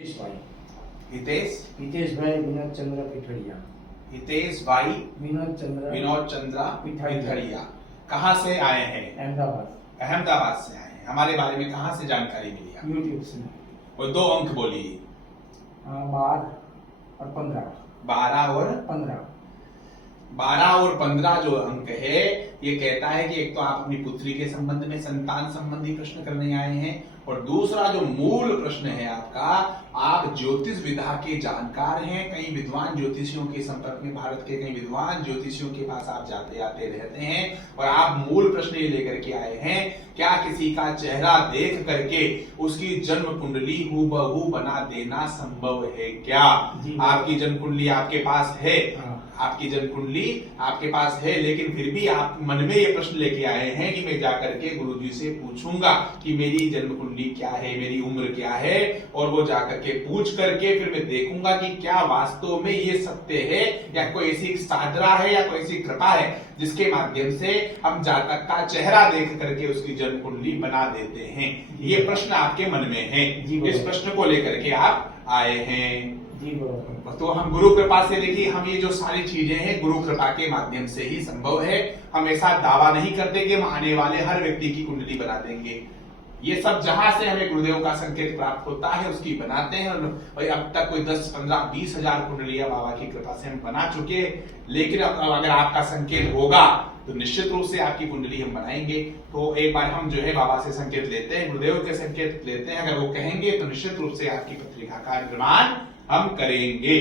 हितेश भाई हितेश हितेश भाई विनोद चंद्र पिठड़िया। हितेश भाई विनोद चंद्र पिठड़िया कहाँ से आए हैं? अहमदाबाद से आए हैं। हमारे बारे में कहाँ से जानकारी मिली आपको? यूट्यूब से। और 2 अंक बोलिए। 12 और 15। 12 और 15। 12 और 15 जो अंक है ये कहता है कि एक तो आप अपनी पुत्री के संबंध में संतान संबंधी प्रश्न करने आए हैं, और दूसरा जो मूल प्रश्न है आपका, आप ज्योतिष विधा के जानकार हैं। कई विद्वान ज्योतिषियों के संपर्क में, भारत के कई विद्वान ज्योतिषियों के पास आप जाते आते रहते हैं, और आप मूल प्रश्न ये लेकर के आए हैं, क्या किसी का चेहरा देख करके उसकी जन्म कुंडली हूबहू बना देना संभव है क्या? आपकी जन्म कुंडली आपके पास है, आपकी जन्म कुंडली आपके पास है, लेकिन फिर भी आप मन में ये प्रश्न लेके आए हैं कि मैं जाकर के गुरुजी से पूछूंगा कि मेरी जन्म कुंडली क्या है, मेरी उम्र क्या है, और वो जाकर के पूछ करके फिर मैं देखूंगा कि क्या वास्तव में ये सत्य है, या कोई ऐसी साधना है, या कोई ऐसी कृपा है जिसके माध्यम से हम जातक का चेहरा देख करके उसकी जन्म कुंडली बना देते हैं। ये प्रश्न आपके मन में है, इस प्रश्न को लेकर के आप आए हैं। तो हम गुरु कृपा से, देखिए, हम ये जो सारी चीजें हैं गुरु कृपा के माध्यम से ही संभव है। हम ऐसा दावा नहीं करते कि हम आने वाले हर व्यक्ति की कुंडली बना देंगे। ये सब जहां से हमें गुरुदेव का संकेत प्राप्त होता है उसकी बनाते हैं। और अब तक कोई 10, 15, 20 हजार कुंडलियां बाबा की कृपा से हम बना चुके हैं। लेकिन अगर आपका संकेत होगा तो निश्चित रूप से आपकी कुंडली हम बनाएंगे। तो एक बार हम जो है बाबा से संकेत लेते हैं, गुरुदेव के संकेत लेते हैं। अगर वो कहेंगे तो निश्चित रूप से आपकी पत्रिका का निर्माण हम करेंगे।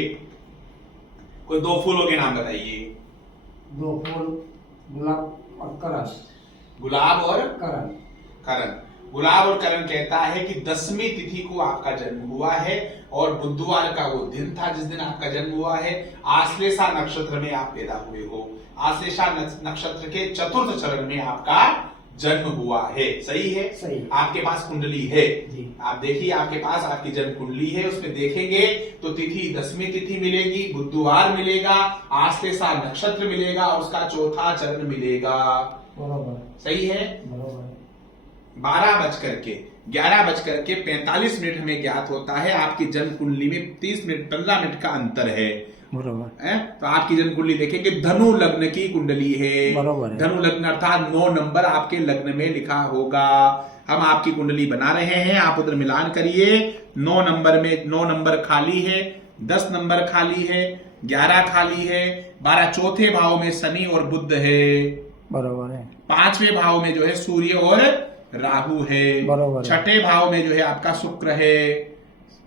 कोई 2 फूलों के नाम बताइए। 2 फूल, गुलाब और करण। गुलाब और करण। करण। गुलाब और करण कहता है कि 10वीं तिथि को आपका जन्म हुआ है, और बुधवार का वो दिन था जिस दिन आपका जन्म हुआ है। आश्लेषा नक्षत्र में आप पैदा हुए हो। आश्लेषा नक्षत्र के 4th चरण में आपका जन्म हुआ है। सही है? सही। आपके पास कुंडली है जी। आप देखिए, आपके पास आपकी जन्म कुंडली है। उसमें देखेंगे तो तिथि 10वीं तिथि मिलेगी, बुधवार मिलेगा, आश्लेषा नक्षत्र मिलेगा, उसका 4था चरण मिलेगा। बरोबर। सही है? बरोबर। 11:11:45 हमें ज्ञात होता है। आपकी जन्म कुंडली में 30 मिनट 15 मिनट का अंतर है। बरोबर। तो आपकी जन्म कुंडली देखेंगे, धनु लग्न की कुंडली है। बरोबर है। धनु लग्न अर्थात 9 नंबर आपके लग्न में लिखा होगा। हम आपकी कुंडली बना रहे हैं, आप उधर मिलान करिए। 9 नंबर में 9 नंबर खाली है, 10 नंबर खाली है, 11 खाली है, 12 चौथे भाव में शनि और बुध है। बरोबर है। 5वें भाव में जो है सूर्य और राहु है। बरोबर। 6ठे भाव में जो है आपका शुक्र है।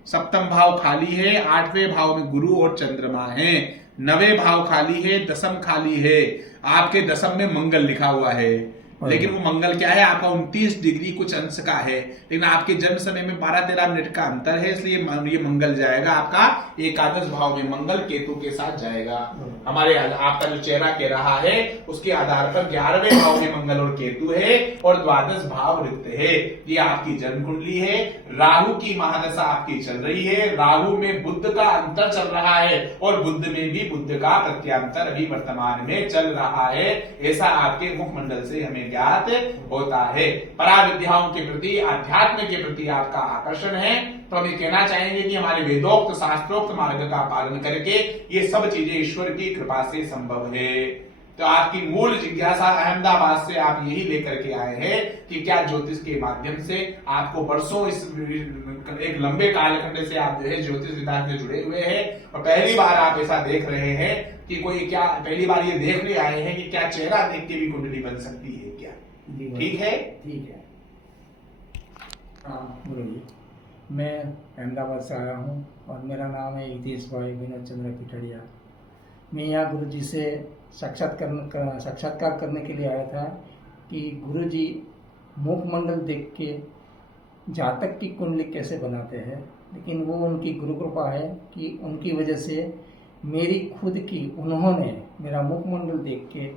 7वां भाव खाली है। 8वें भाव में गुरु और चंद्रमा है। 9वें भाव खाली है। 10म खाली है। आपके 10म में मंगल लिखा हुआ है, लेकिन वो मंगल क्या है आपका 29 डिग्री कुछ अंश का है, लेकिन आपके जन्म समय में 12-13 मिनट का अंतर है, इसलिए ये मंगल जाएगा आपका एकादश भाव में। मंगल केतु के साथ जाएगा। हमारे आपका जो चेहरा कह रहा है उसके आधार पर 11वें भाव में मंगल और केतु है, और द्वादश भाव रिक्त है। ये आपकी जन्म कुंडली है। राहु की महादशा आपकी चल रही है। राहु में बुध का अंतर चल रहा है, और बुध में भी बुध का प्रत्यांतर अभी वर्तमान में चल रहा है। ऐसा आपके मुखमंडल से हमें ज्ञात होता है। पराविद्याओं के प्रति, अध्यात्म के प्रति आपका आकर्षण है, तो हम ये कहना चाहेंगे कि हमारे वेदोक्त शास्त्रोक्त मार्ग का पालन करके ये सब चीजें ईश्वर की कृपा से संभव है। तो आपकी मूल जिज्ञासा अहमदाबाद से आप यही लेकर के आए हैं कि क्या ज्योतिष के माध्यम से आपको वर्षों, इस एक लंबे कालखंड से आप जो है ज्योतिष विधा से जुड़े हुए हैं, और पहली बार आप ऐसा देख रहे हैं कि कोई, क्या पहली बार ये देख भी आए हैं कि क्या चेहरा देख के भी कुंडली बन सकती है क्या? ठीक है? ठीक है। हाँ बोलिए। मैं अहमदाबाद से आया हूँ, और मेरा नाम है हितेश भाई विनोद चंद्र पिठड़िया। मैं यहाँ गुरुजी से साक्षात्कार करने के लिए आया था कि गुरुजी मुखमंडल देख के जातक की कुंडली कैसे बनाते हैं, लेकिन वो उनकी गुरु कृपा है कि उनकी वजह से मेरी खुद की, उन्होंने मेरा मुखमंडल देख के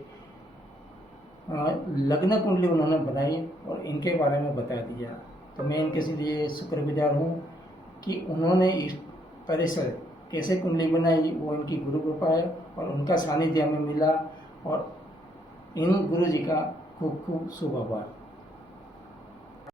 लग्न कुंडली उन्होंने बनाई और इनके बारे में बता दिया। तो मैं इनके लिए शुक्रगुजार हूँ कि उन्होंने इस तरह से कैसे कुंडली बनाई, वो इनकी गुरु कृपा है, और उनका सानिध्य हमें मिला, और इन गुरु जी का खूब खूब शुभ आभार।